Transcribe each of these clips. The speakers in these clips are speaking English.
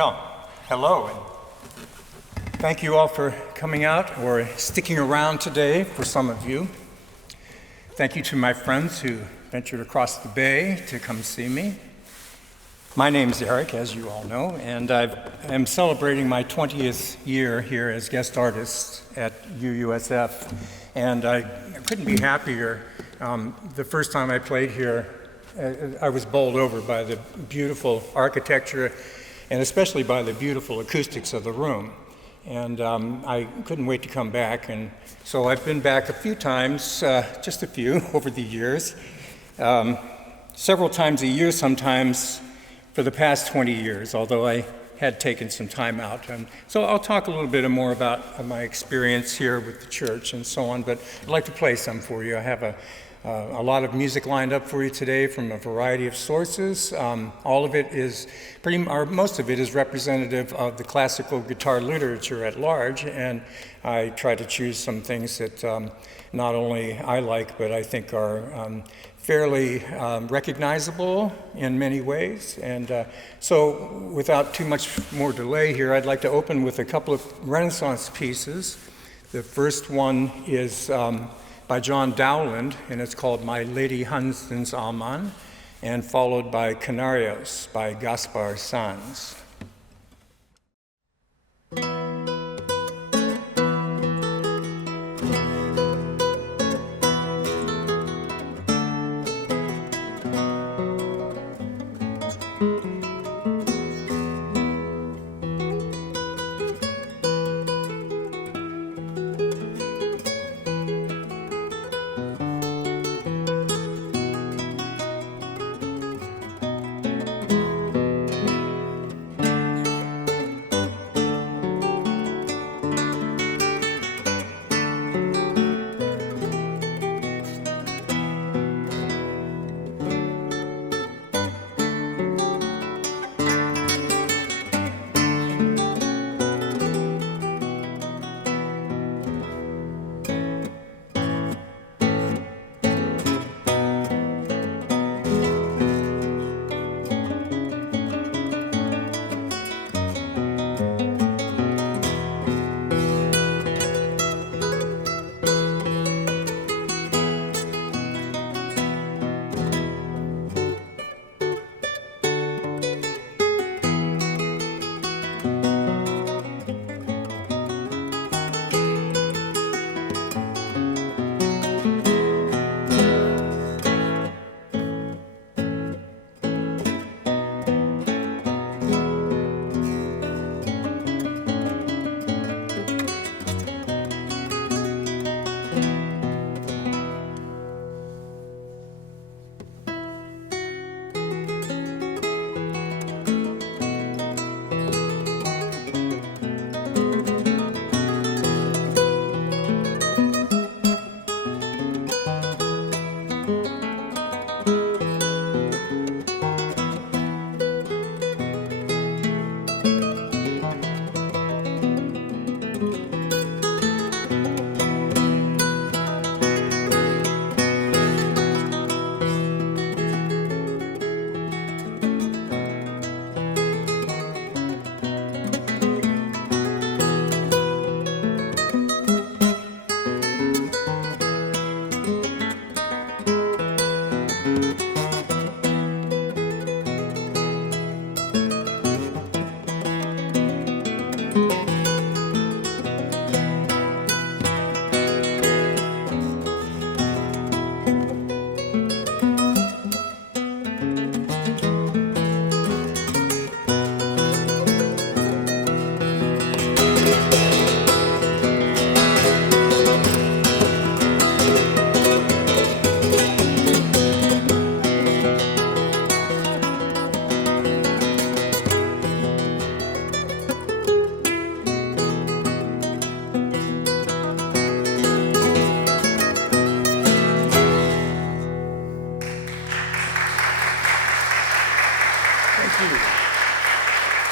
Well, hello, and thank you all for coming out or sticking around today for some of you. Thank you to my friends who ventured across the bay to come see me. My name's Eric, as you all know, and I am celebrating my 20th year here as guest artist at UUSF, and I couldn't be happier. The first time I played here, I was bowled over by the beautiful architecture and especially by the beautiful acoustics of the room. And I couldn't wait to come back, and so I've been back a few times, just a few over the years, several times a year sometimes for the past 20 years, although I had taken some time out. So I'll talk a little bit more about my experience here with the church and so on, but I'd like to play some for you. I have a lot of music lined up for you today from a variety of sources. All of it is most of it is representative of the classical guitar literature at large, and I try to choose some things that not only I like, but I think are fairly recognizable in many ways. And so without too much more delay here, I'd like to open with a couple of Renaissance pieces. The first one is by John Dowland, and it's called My Lady Hunstan's Alman, and followed by Canarios by Gaspar Sanz.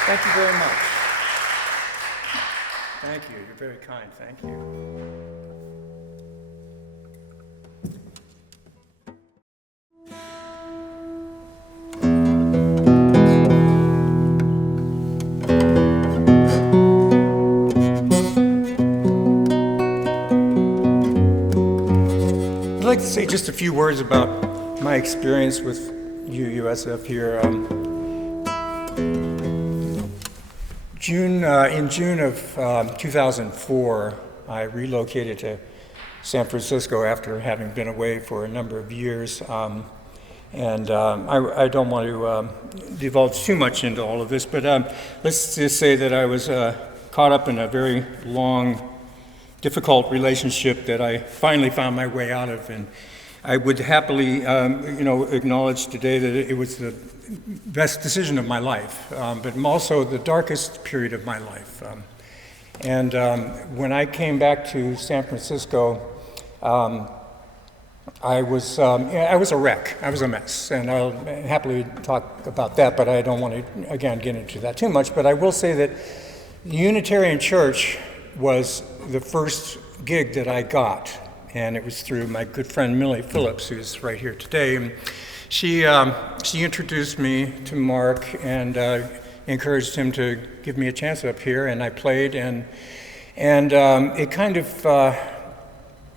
Thank you very much. Thank you. You're very kind. Thank you. like to say just a few words about my experience with UUSF here. In June of 2004, I relocated to San Francisco after having been away for a number of years. I don't want to divulge too much into all of this, but let's just say that I was caught up in a very long, difficult relationship that I finally found my way out of. And I would happily, acknowledge today that it was the best decision of my life, but also the darkest period of my life. When I came back to San Francisco, I was a wreck. I was a mess, and I'll happily talk about that, but I don't want to, again, get into that too much. But I will say that the Unitarian Church was the first gig that I got, and it was through my good friend Millie Phillips, who's right here today. And she introduced me to Mark and encouraged him to give me a chance up here, and I played, and it kind of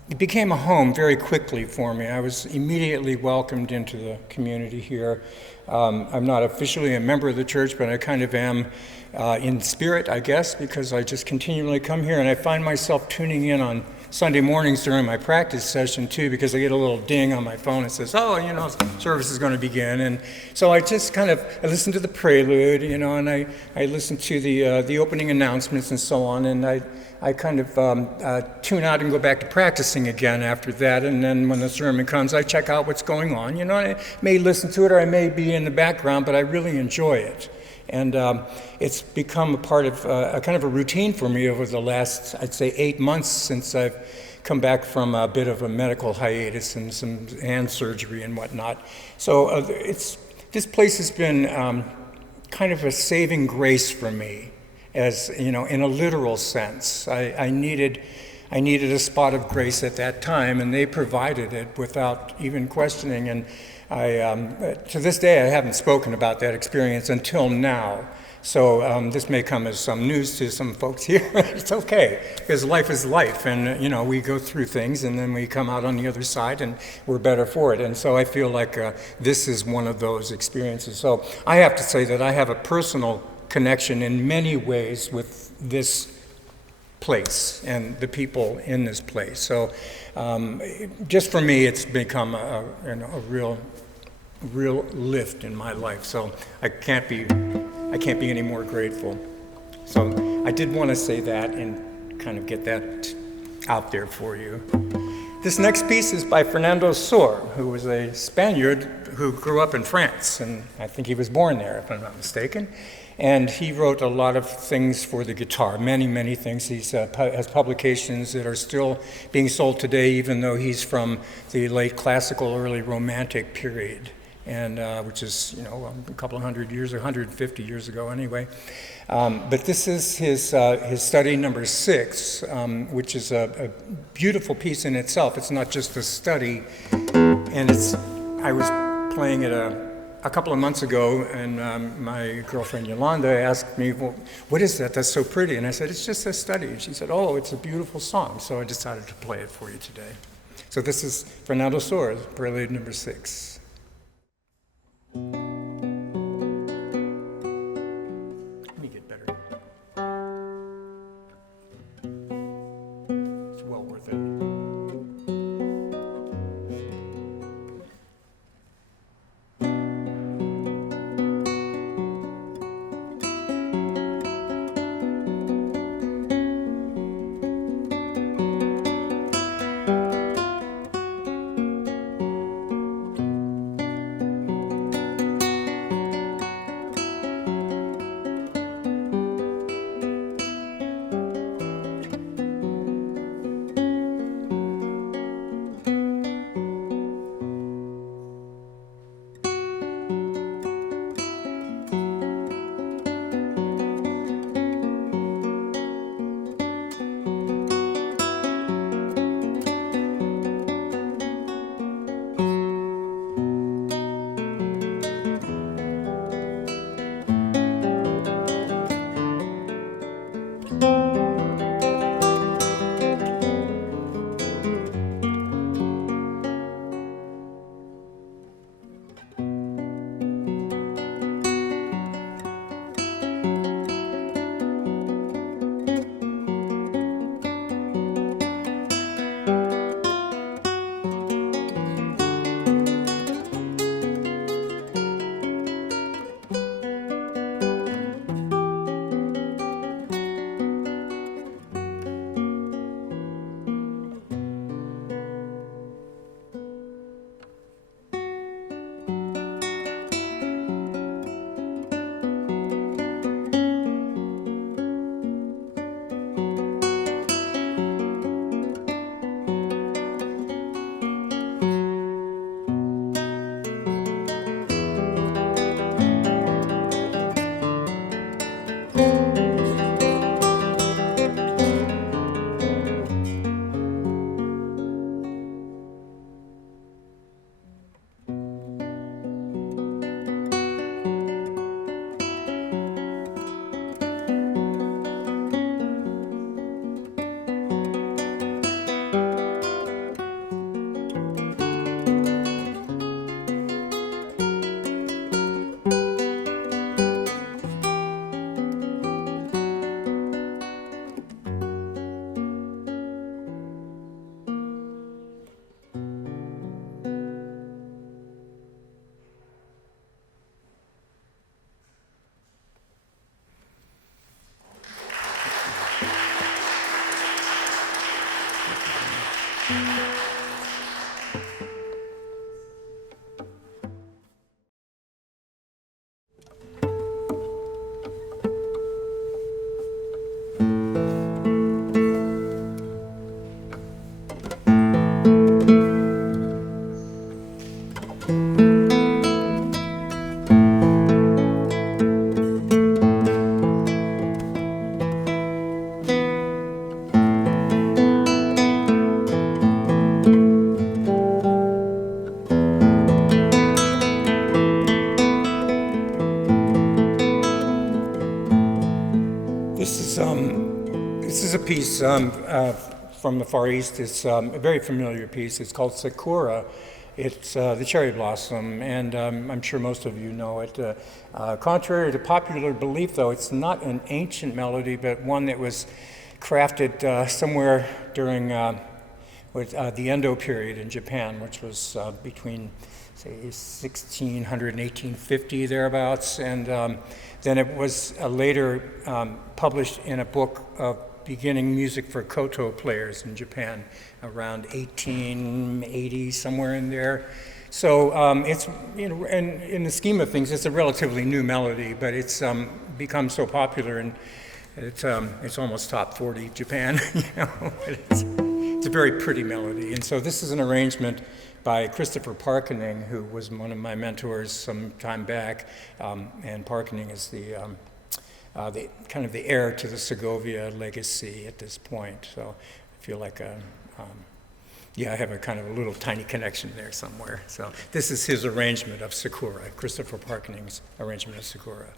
it became a home very quickly for me. I was immediately welcomed into the community here. I'm not officially a member of the church, but I kind of am in spirit, I guess, because I just continually come here, and I find myself tuning in on Sunday mornings during my practice session too, because I get a little ding on my phone that says, service is going to begin. And so I just I listen to the prelude, and I listen to the opening announcements and so on, and I kind of tune out and go back to practicing again after that. And then when the sermon comes, I check out what's going on. I may listen to it or I may be in the background, but I really enjoy it. And it's become a part of a kind of a routine for me over the last, I'd say, 8 months since I've come back from a bit of a medical hiatus and some hand surgery and whatnot. So this place has been kind of a saving grace for me, as in a literal sense. I needed a spot of grace at that time, and they provided it without even questioning. And to this day, I haven't spoken about that experience until now. So this may come as some news to some folks here. It's okay, because life is life, and we go through things, and then we come out on the other side, and we're better for it. And so I feel like this is one of those experiences. So I have to say that I have a personal connection in many ways with this place and the people in this place. So just for me, it's become a real lift in my life. So I can't be any more grateful. So I did want to say that and kind of get that out there for you. This next piece is by Fernando Sor, who was a Spaniard who grew up in France, and I think he was born there, if I'm not mistaken. And he wrote a lot of things for the guitar, many, many things. He has publications that are still being sold today, even though he's from the late classical, early romantic period, and which is, a couple of 100 years, or 150 years ago anyway. But this is his study number 6, which is a beautiful piece in itself. It's not just a study, and I was playing it a couple of months ago, and my girlfriend Yolanda asked me, well, what is that? That's so pretty. And I said, it's just a study. And she said, oh, it's a beautiful song. So I decided to play it for you today. So this is Fernando Sor, Prelude number 6. Let me get better. It's well worth it. This is a piece from the Far East. It's a very familiar piece. It's called Sakura. It's the cherry blossom, and I'm sure most of you know it. Contrary to popular belief, though, it's not an ancient melody, but one that was crafted somewhere during the Edo period in Japan, which was between, say, 1600 and 1850, thereabouts. And then it was later published in a book of beginning music for koto players in Japan around 1880, somewhere in there. So it's, and in the scheme of things, it's a relatively new melody, but it's become so popular, and it's almost top 40 Japan. It's a very pretty melody. And so this is an arrangement by Christopher Parkening, who was one of my mentors some time back, and Parkening is the kind of the heir to the Segovia legacy at this point. So I feel like I have a kind of a little tiny connection there somewhere. So this is his arrangement of Sakura, Christopher Parkening's arrangement of Sakura.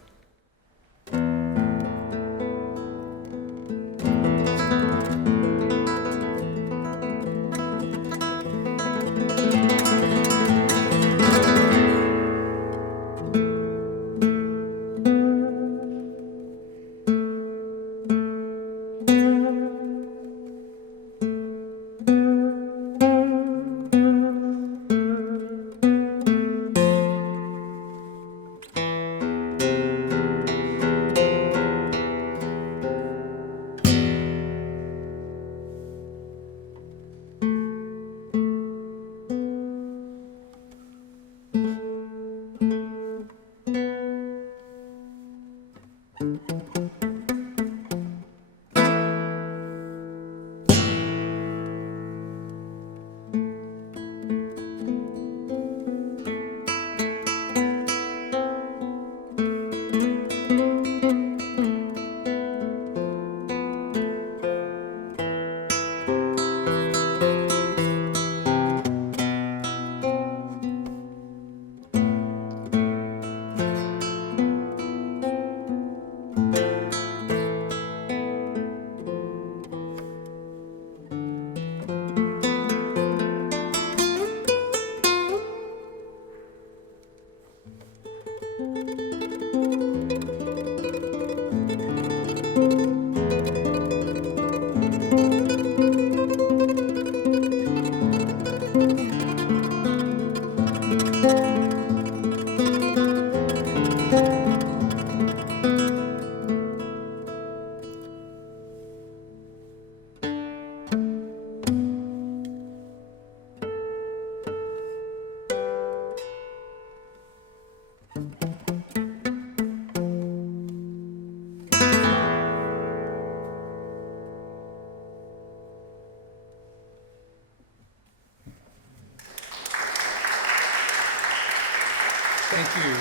Thank you.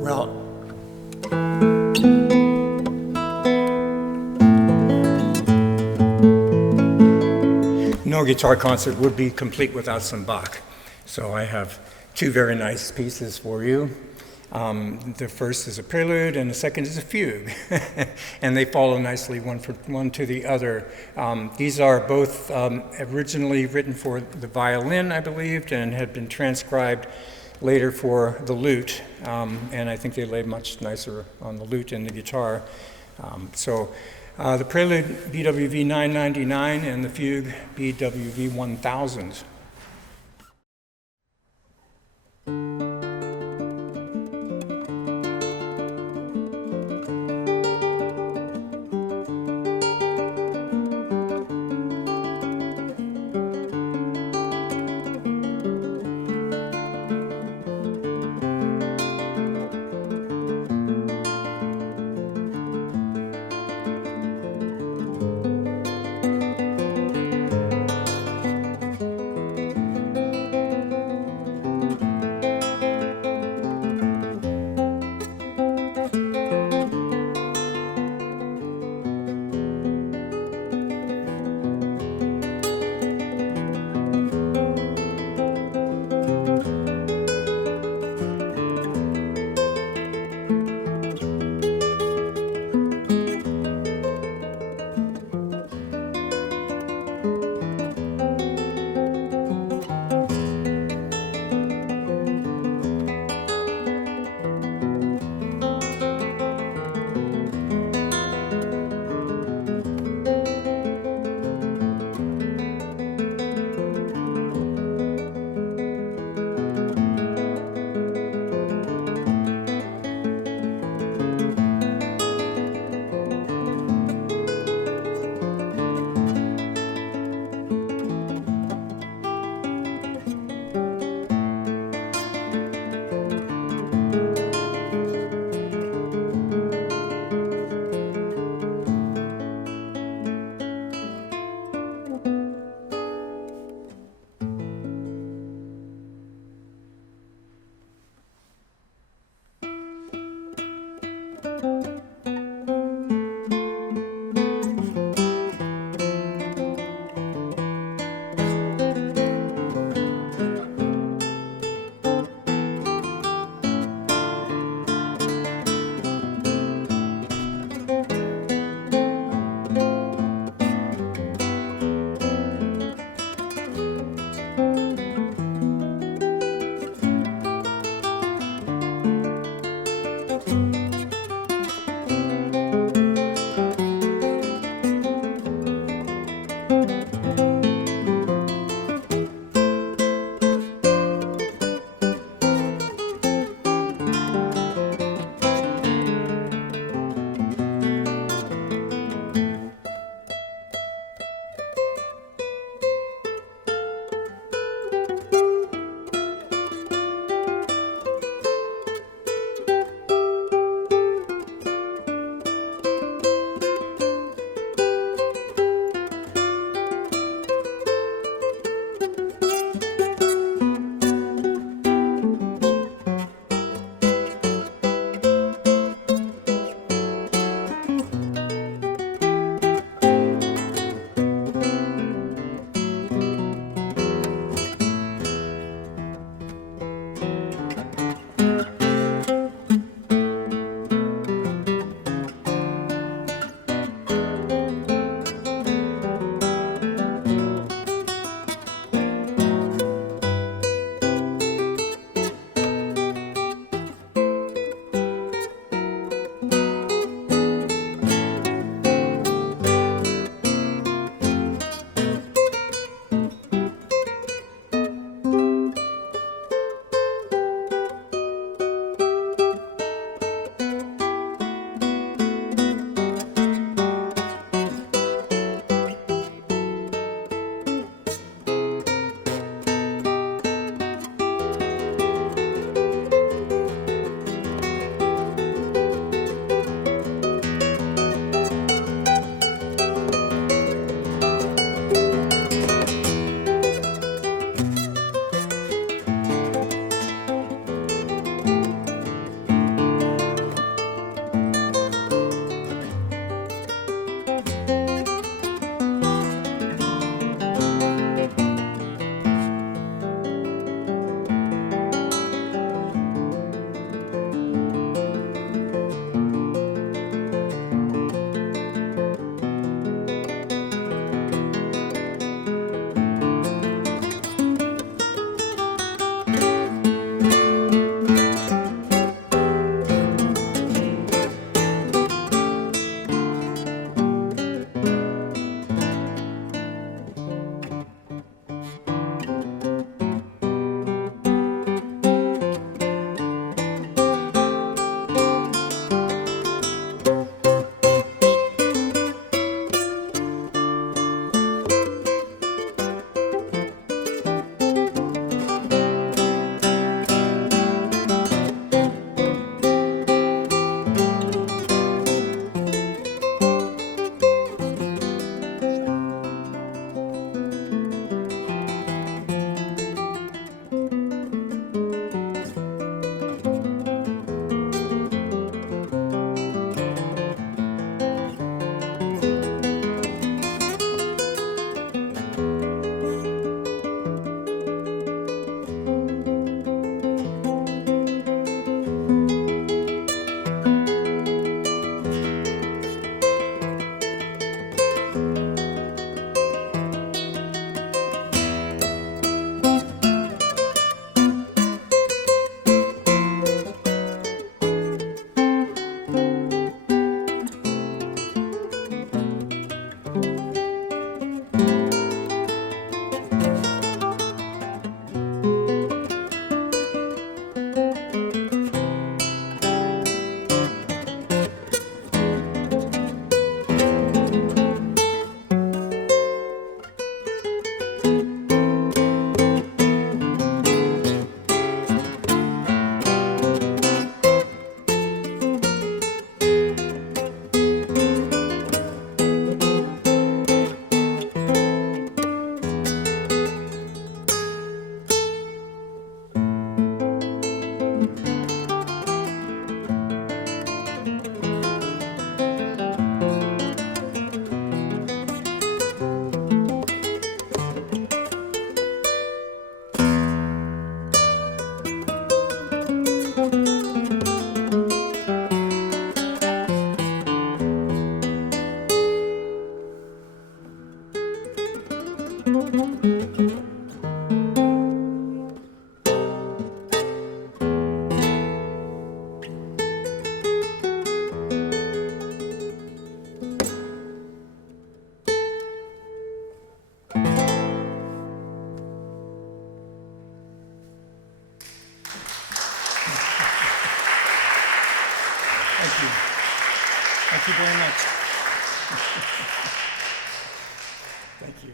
Well, no guitar concert would be complete without some Bach. So I have two very nice pieces for you. The first is a prelude, and the second is a fugue, and they follow nicely one to the other. These are both originally written for the violin, I believed, and had been transcribed later for the lute, and I think they lay much nicer on the lute and the guitar. The prelude, BWV 999, and the fugue, BWV 1000. Thank you very much. Thank you.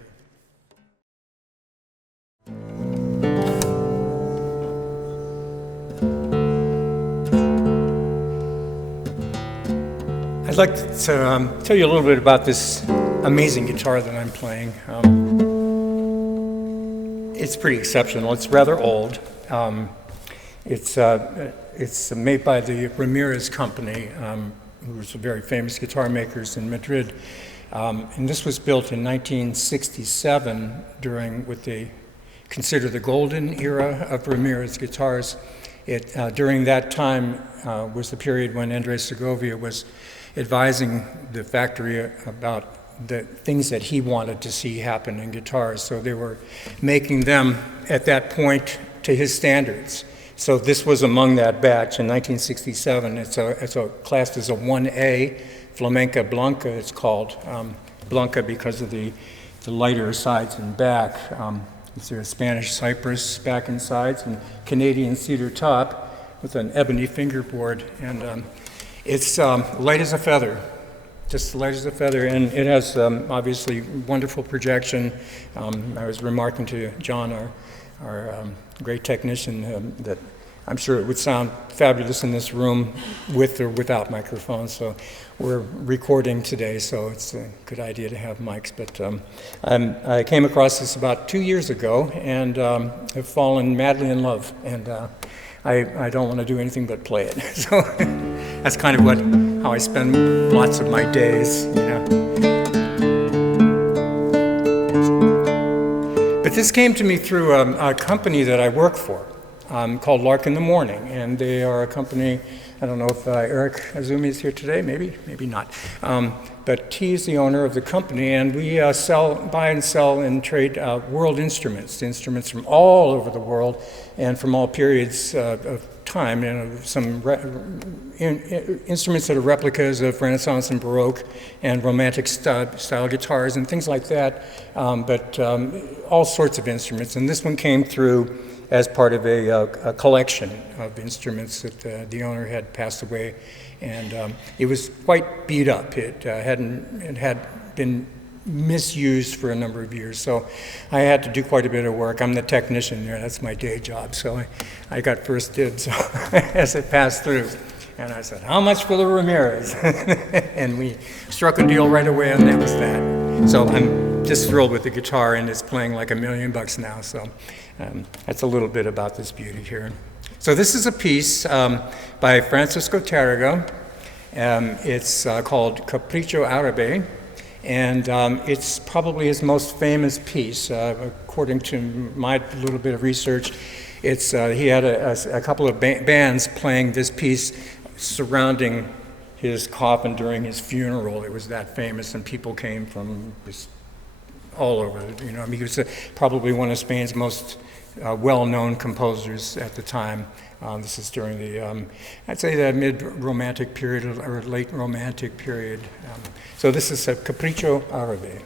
I'd like to tell you a little bit about this amazing guitar that I'm playing. It's pretty exceptional. It's rather old. It's made by the Ramirez company, who's very famous guitar makers in Madrid. And this was built in 1967 during what they consider the golden era of Ramirez guitars. During that time was the period when Andres Segovia was advising the factory about the things that he wanted to see happen in guitars. So they were making them at that point to his standards. So this was among that batch in 1967. It's classed as a 1A, Flamenca Blanca it's called. Blanca because of the lighter sides and back. It's a Spanish cypress back and sides and Canadian cedar top with an ebony fingerboard. And it's light as a feather, just light as a feather. And it has obviously wonderful projection. I was remarking to John, our great technician, that I'm sure it would sound fabulous in this room with or without microphones. So we're recording today, so it's a good idea to have mics. But I came across this about 2 years ago and have fallen madly in love. And I don't want to do anything but play it. So that's kind of how I spend lots of my days, you know. But this came to me through a company that I work for called Lark in the Morning, and they are a company, I don't know if Eric Azumi is here today, maybe not, but he's the owner of the company, and we buy and sell and trade world instruments from all over the world and from all periods of time, and some instruments that are replicas of Renaissance and Baroque and Romantic style guitars and things like that, but all sorts of instruments. And this one came through as part of a collection of instruments that the owner had passed away, and it was quite beat up. It had been misused for a number of years, so I had to do quite a bit of work. I'm the technician there, that's my day job, so I got first dibs as it passed through. And I said, how much for the Ramirez? And we struck a deal right away, and that was that. So I'm just thrilled with the guitar, and it's playing like $1 million now, so that's a little bit about this beauty here. So this is a piece by Francisco Tarrega. It's called Capriccio Árabe, and it's probably his most famous piece. According to my little bit of research, he had a couple of bands playing this piece surrounding his coffin during his funeral. It was that famous, and people came from all over. You know, I mean, he was probably one of Spain's most well-known composers at the time. This is during the, I'd say the mid-Romantic period or late Romantic period. So this is a Capriccio Árabe.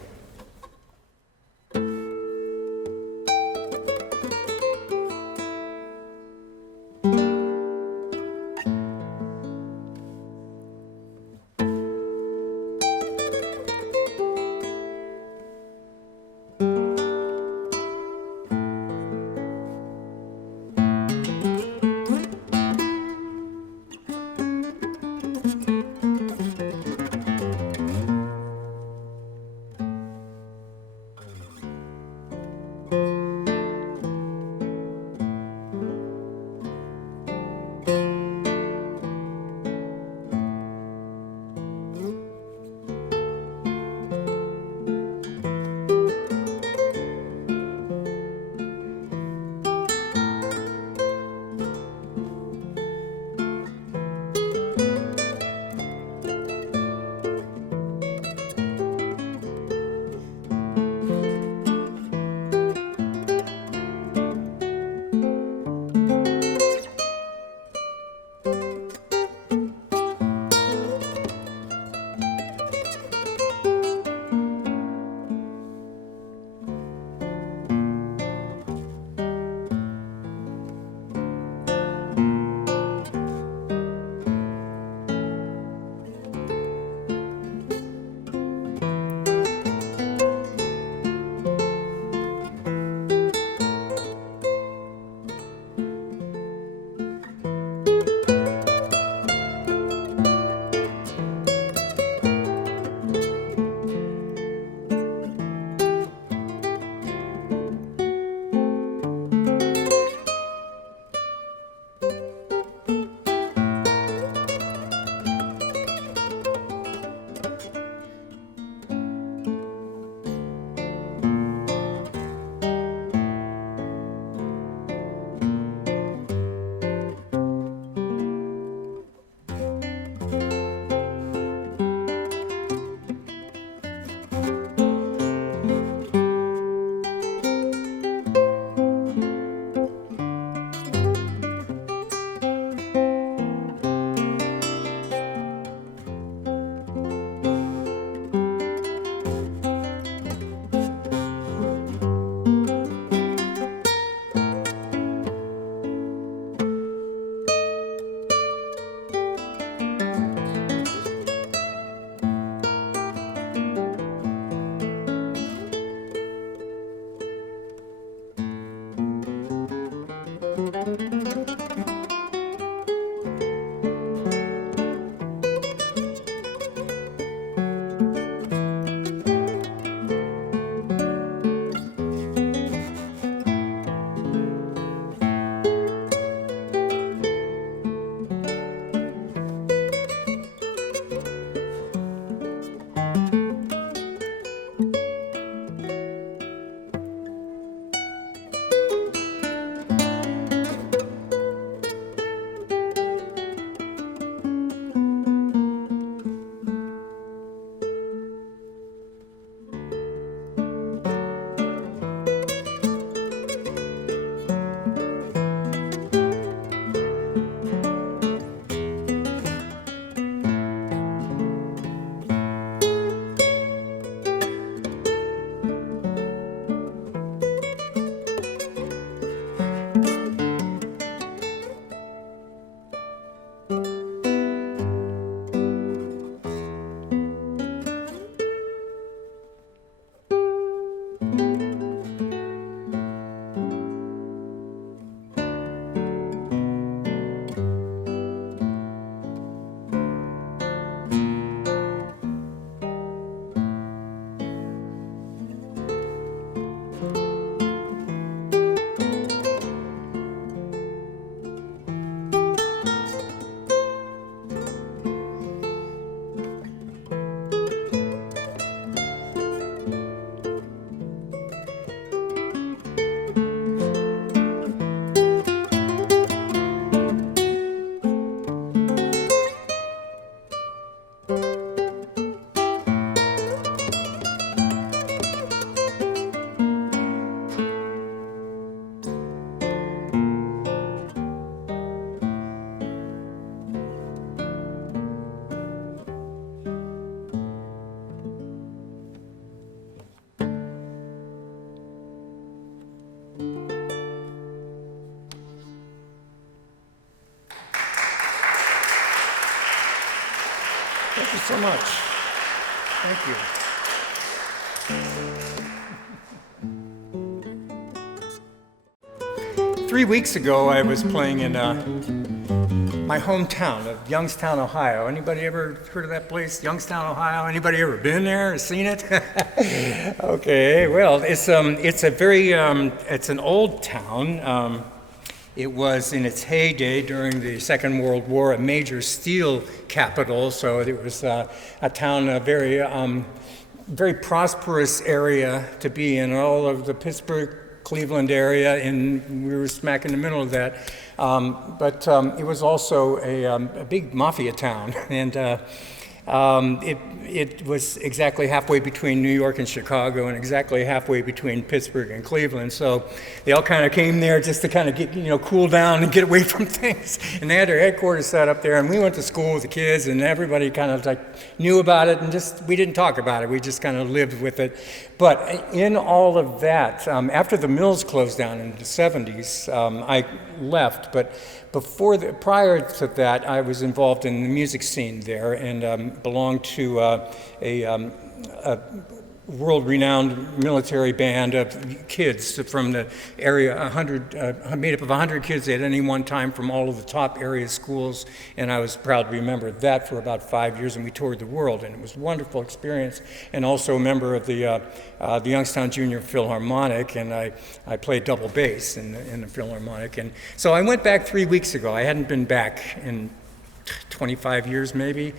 Thank you so much. Thank you. 3 weeks ago, I was playing in my hometown of Youngstown, Ohio. Anybody ever heard of that place, Youngstown, Ohio? Anybody ever been there or seen it? Okay, well, it's an old town. It was in its heyday during the Second World War a major steel capital, so it was a town, a very prosperous area to be in. All of the Pittsburgh, Cleveland area, and we were smack in the middle of that. But it was also a big mafia town, and it was exactly halfway between New York and Chicago, and exactly halfway between Pittsburgh and Cleveland. So they all kind of came there just to kind of get, cool down and get away from things. And they had their headquarters set up there, and we went to school with the kids, and everybody kind of knew about it, and we didn't talk about it. We just kind of lived with it. But in all of that, after the mills closed down in the 70s, I left. But prior to that, I was involved in the music scene there and belonged to a world-renowned military band of kids from the area, made up of 100 kids at any one time from all of the top area schools, and I was proud to be a member of that for about 5 years, and we toured the world, and it was a wonderful experience, and also a member of the Youngstown Junior Philharmonic, and I played double bass in the Philharmonic, and so I went back 3 weeks ago. I hadn't been back in 25 years maybe,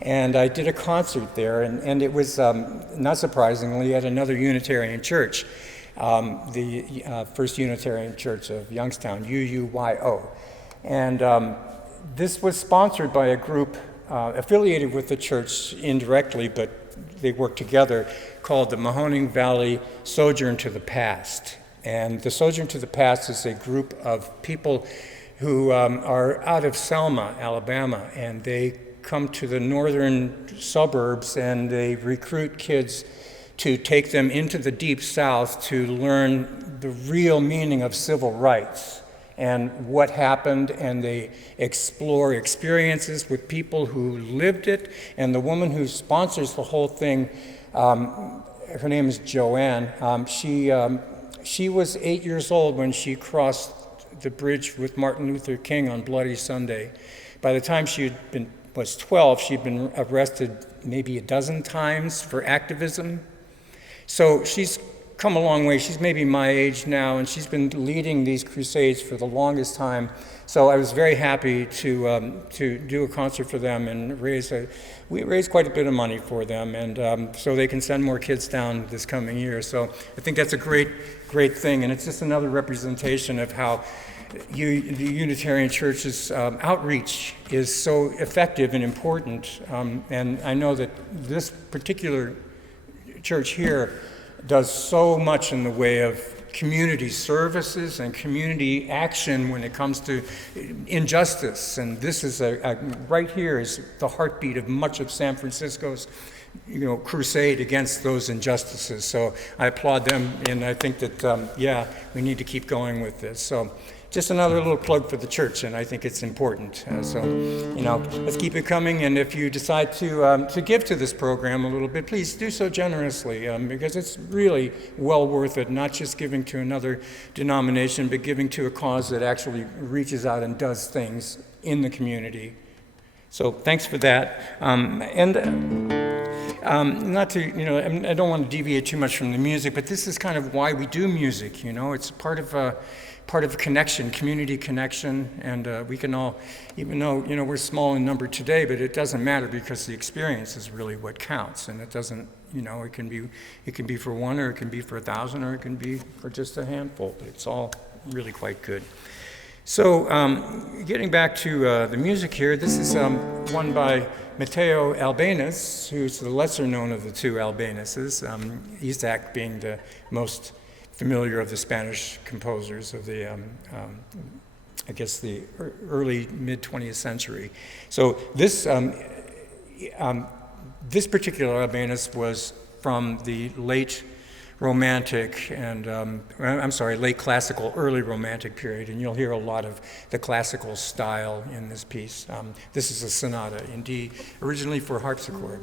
and I did a concert there, and it was, not surprisingly, at another Unitarian church, the First Unitarian Church of Youngstown, UUYO. And this was sponsored by a group affiliated with the church indirectly, but they work together, called the Mahoning Valley Sojourn to the Past. And the Sojourn to the Past is a group of people who are out of Selma, Alabama, and they come to the northern suburbs and they recruit kids to take them into the deep south to learn the real meaning of civil rights and what happened, and they explore experiences with people who lived it. And the woman who sponsors the whole thing, her name is Joanne. She was 8 years old when she crossed the bridge with Martin Luther King on Bloody Sunday. By the time she was 12, she'd been arrested maybe a dozen times for activism. So she's come a long way. She's maybe my age now, and she's been leading these crusades for the longest time. So I was very happy to do a concert for them and we raised quite a bit of money for them, and so they can send more kids down this coming year. So I think that's a great thing, and it's just another representation of how the Unitarian Church's outreach is so effective and important. And I know that this particular church here does so much in the way of community services and community action when it comes to injustice. And this is right here is the heartbeat of much of San Francisco's crusade against those injustices. So I applaud them, and I think that, we need to keep going with this. So just another little plug for the church, and I think it's important. So, let's keep it coming. And if you decide to give to this program a little bit, please do so generously, because it's really well worth it. Not just giving to another denomination, but giving to a cause that actually reaches out and does things in the community. So, thanks for that. Not to, I don't want to deviate too much from the music, but this is kind of why we do music. It's part of a connection, community connection, and we can all, even though we're small in number today, but it doesn't matter because the experience is really what counts, and it doesn't, it can be for one, or it can be for 1,000, or it can be for just a handful. But it's all really quite good. So, getting back to the music here, this is one by Matteo Albeniz, who's the lesser known of the two Albenizes, Isaac being the most familiar of the Spanish composers of the, I guess, the early mid-20th century. So this particular Albeniz was from the late Romantic and, late classical, early Romantic period, and you'll hear a lot of the classical style in this piece. This is a sonata in D, originally for harpsichord.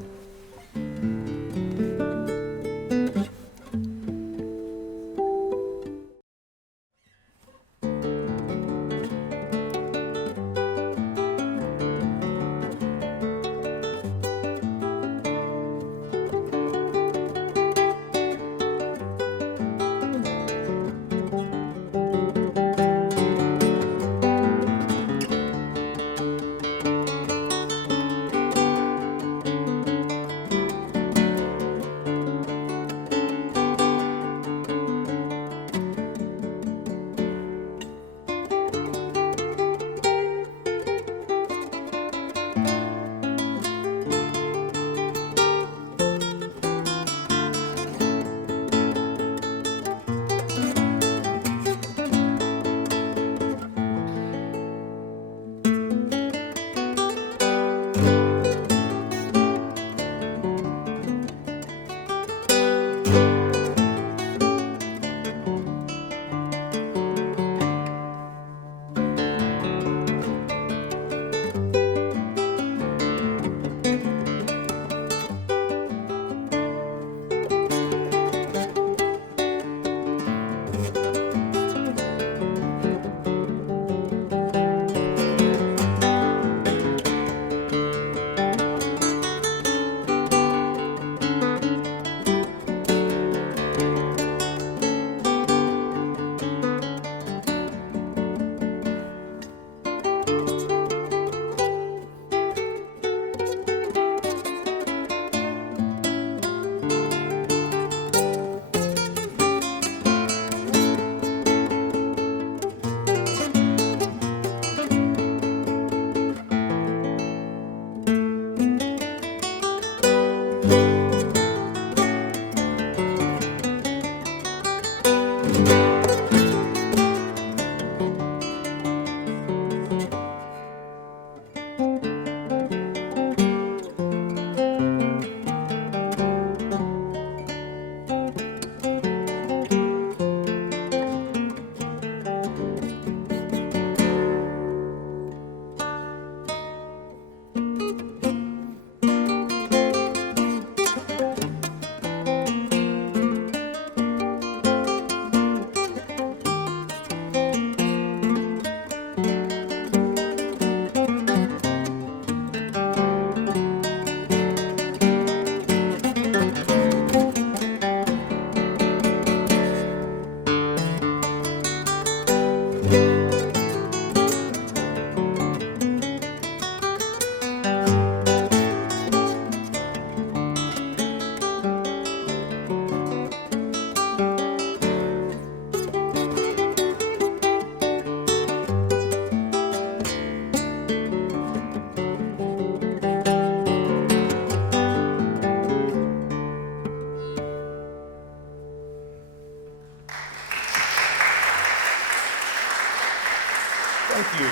Thank you.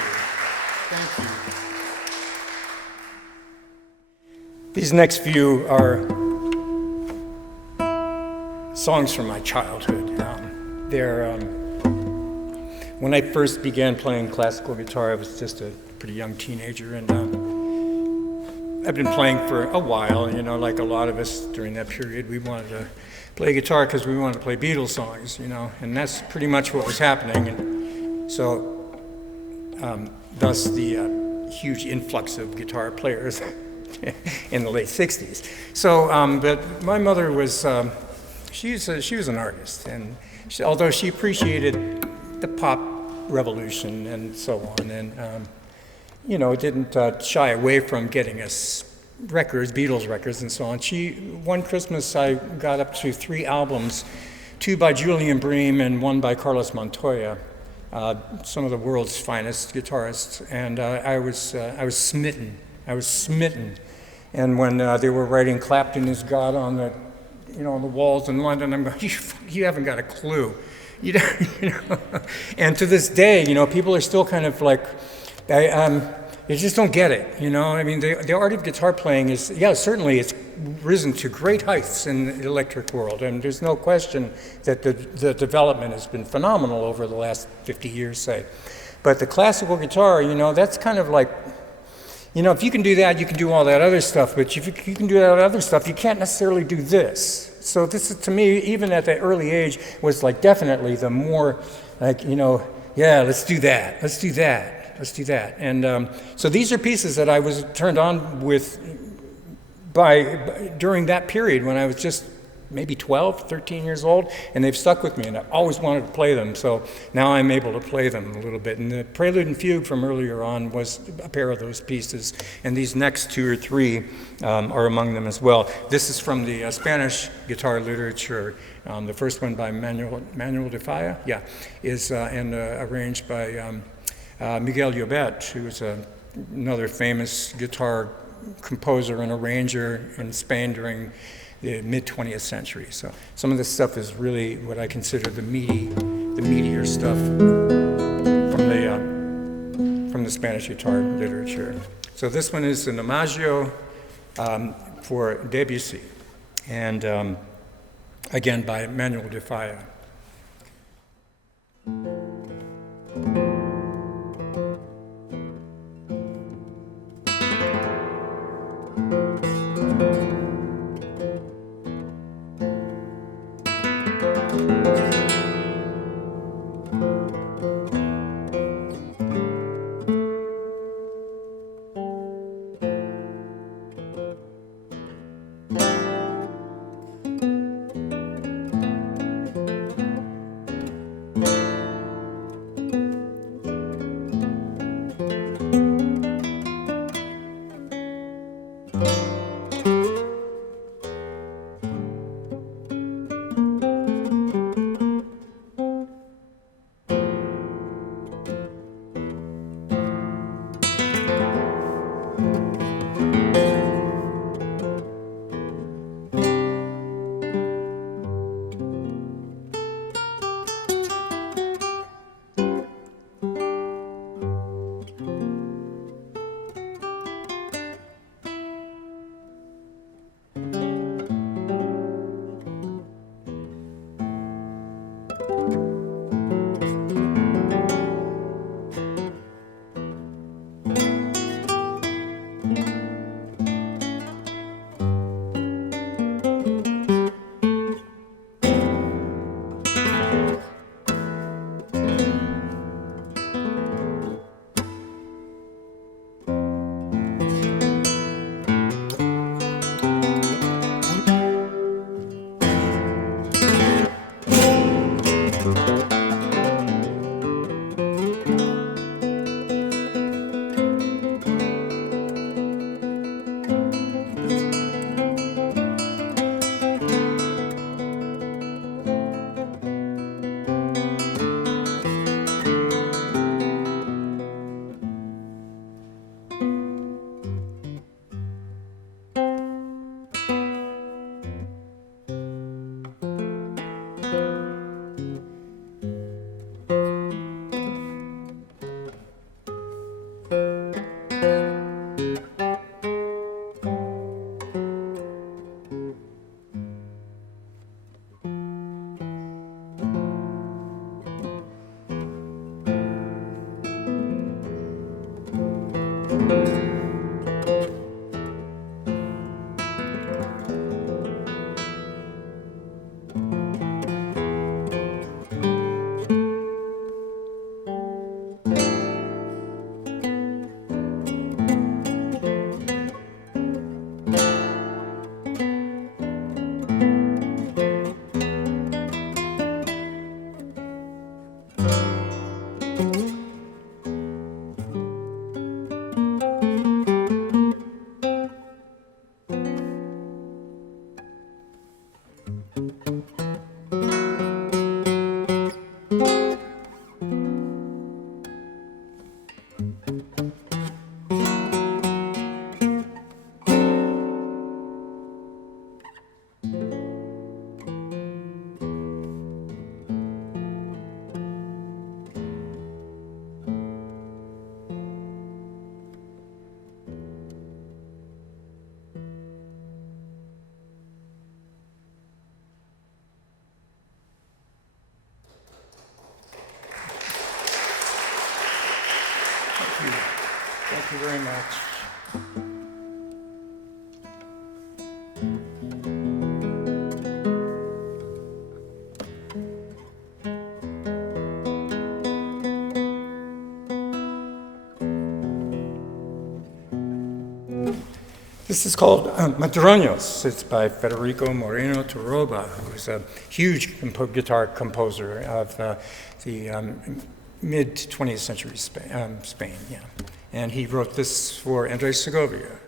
Thank you. These next few are songs from my childhood. They're when I first began playing classical guitar, I was just a pretty young teenager, and I've been playing for a while. You know, like a lot of us during that period, we wanted to play guitar because we wanted to play Beatles songs, you know, and that's pretty much what was happening. And so, thus the huge influx of guitar players in the late 60s. So, but my mother was, she was an artist, and although she appreciated the pop revolution and so on, and you know, didn't shy away from getting us records, Beatles records and so on. One Christmas I got up to 3 albums, 2 by Julian Bream and 1 by Carlos Montoya, some of the world's finest guitarists, and I was smitten. I was smitten. And when they were writing "Clapton is God" on the, you know, on the walls in London, I'm going, you haven't got a clue. You know? And to this day, you know, people are still kind of like, they just don't get it, you know? I mean, the art of guitar playing is, yeah, certainly it's risen to great heights in the electric world, and there's no question that the development has been phenomenal over the last 50 years, say. But the classical guitar, you know, that's kind of like, you know, if you can do that, you can do all that other stuff, but if you can do that other stuff, you can't necessarily do this. So this is, to me, even at that early age, was like definitely the more, like, you know, yeah, let's do that, let's do that, let's do that. And so these are pieces that I was turned on with during that period when I was just maybe 12, 13 years old, and they've stuck with me, and I always wanted to play them, so now I'm able to play them a little bit. And the Prelude and Fugue from earlier on was a pair of those pieces, and these next 2 or 3 are among them as well. This is from the Spanish guitar literature. The first one by Manuel DeFalla, yeah, is and arranged by Miguel Llobet, who is another famous guitar composer and arranger in Spain during the mid-20th century. So some of this stuff is really what I consider the meatier stuff from the Spanish guitar literature. So this one is an Adagio for Debussy, and again by Manuel DeFalla. Thank you very much. This is called Madroños. It's by Federico Moreno Torroba, who's a huge guitar composer of the mid-20th century Spain, yeah. And he wrote this for Andres Segovia.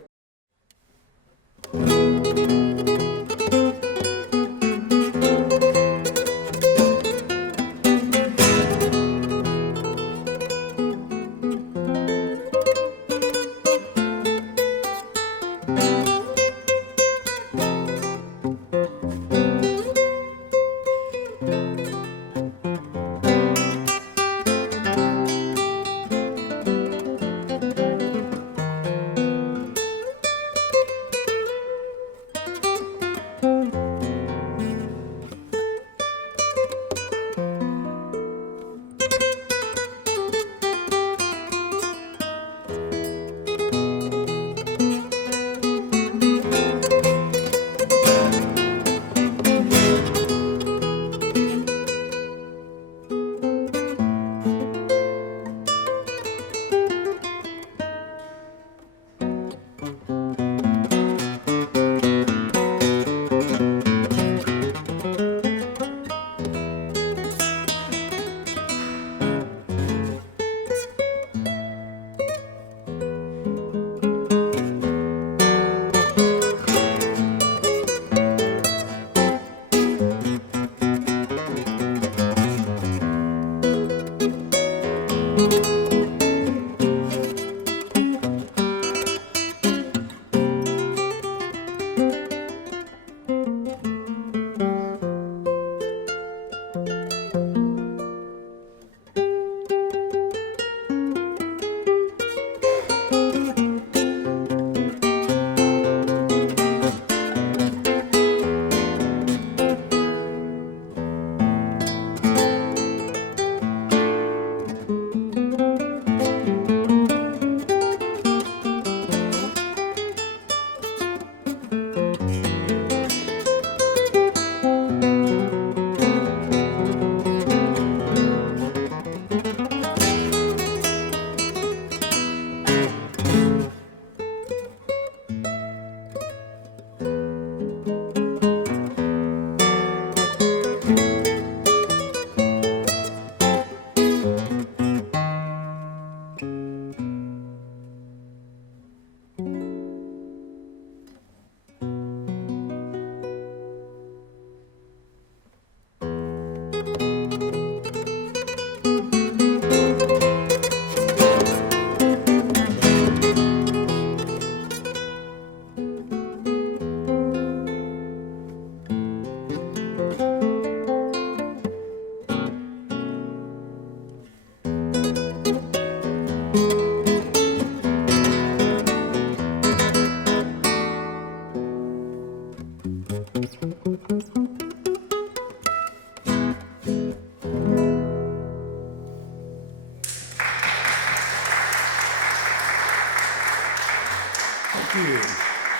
Thank you.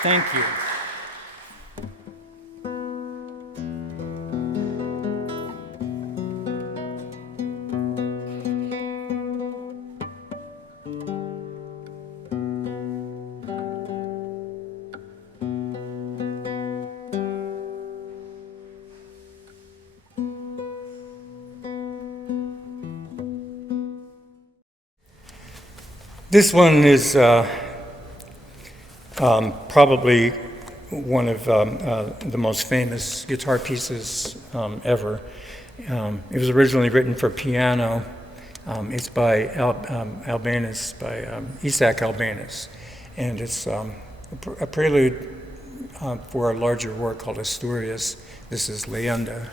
Thank you. This one is probably one of the most famous guitar pieces ever. It was originally written for piano. It's by Albeniz, by Isaac Albeniz, and it's a prelude for a larger work called Asturias. This is Leyenda.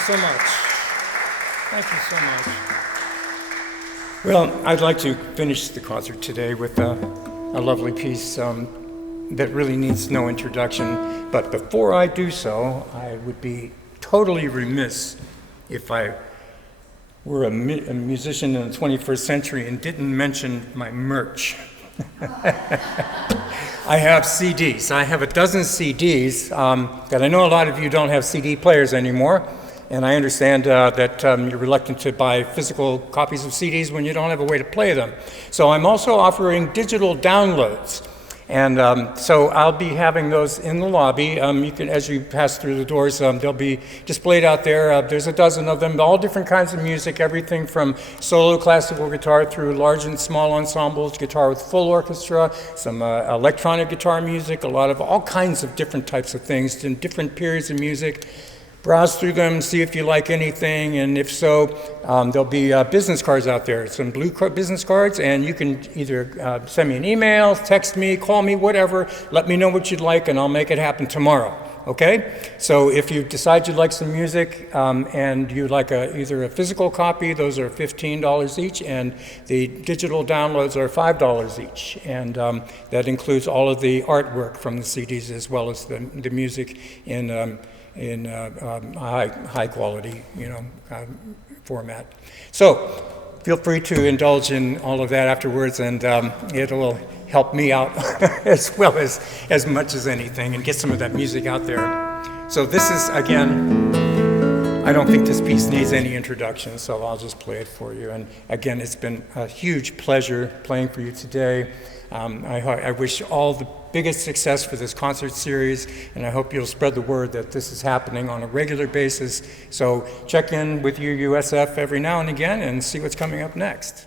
so much. Thank you so much. Well, I'd like to finish the concert today with a lovely piece that really needs no introduction. But before I do so, I would be totally remiss if I were a musician in the 21st century and didn't mention my merch. I have CDs. I have a dozen CDs that I know a lot of you don't have CD players anymore, and I understand that you're reluctant to buy physical copies of CDs when you don't have a way to play them. So I'm also offering digital downloads. And so I'll be having those in the lobby. You can, as you pass through the doors, they'll be displayed out there. There's a dozen of them, all different kinds of music, everything from solo classical guitar through large and small ensembles, guitar with full orchestra, some electronic guitar music, a lot of all kinds of different types of things in different periods of music. Browse through them, see if you like anything, and if so, there'll be business cards out there, some blue business cards, and you can either send me an email, text me, call me, whatever. Let me know what you'd like, and I'll make it happen tomorrow, okay? So if you decide you'd like some music and you'd like either a physical copy, those are $15 each, and the digital downloads are $5 each, and that includes all of the artwork from the CDs as well as the music in high quality, format. So feel free to indulge in all of that afterwards, and it will help me out as well as much as anything, and get some of that music out there. So this is, again, I don't think this piece needs any introduction, so I'll just play it for you. And again, it's been a huge pleasure playing for you today. I wish all the biggest success for this concert series, and I hope you'll spread the word that this is happening on a regular basis. So check in with UUSF every now and again and see what's coming up next.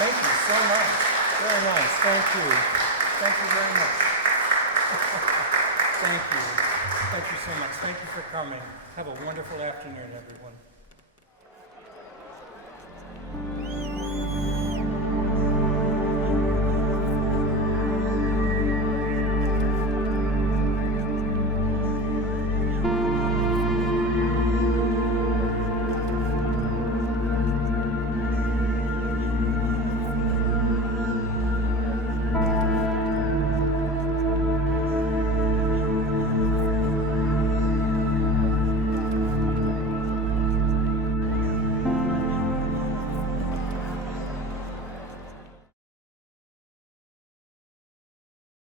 Thank you so much. Very nice. Thank you. Thank you very much. Thank you. Thank you so much. Thank you for coming. Have a wonderful afternoon, everyone.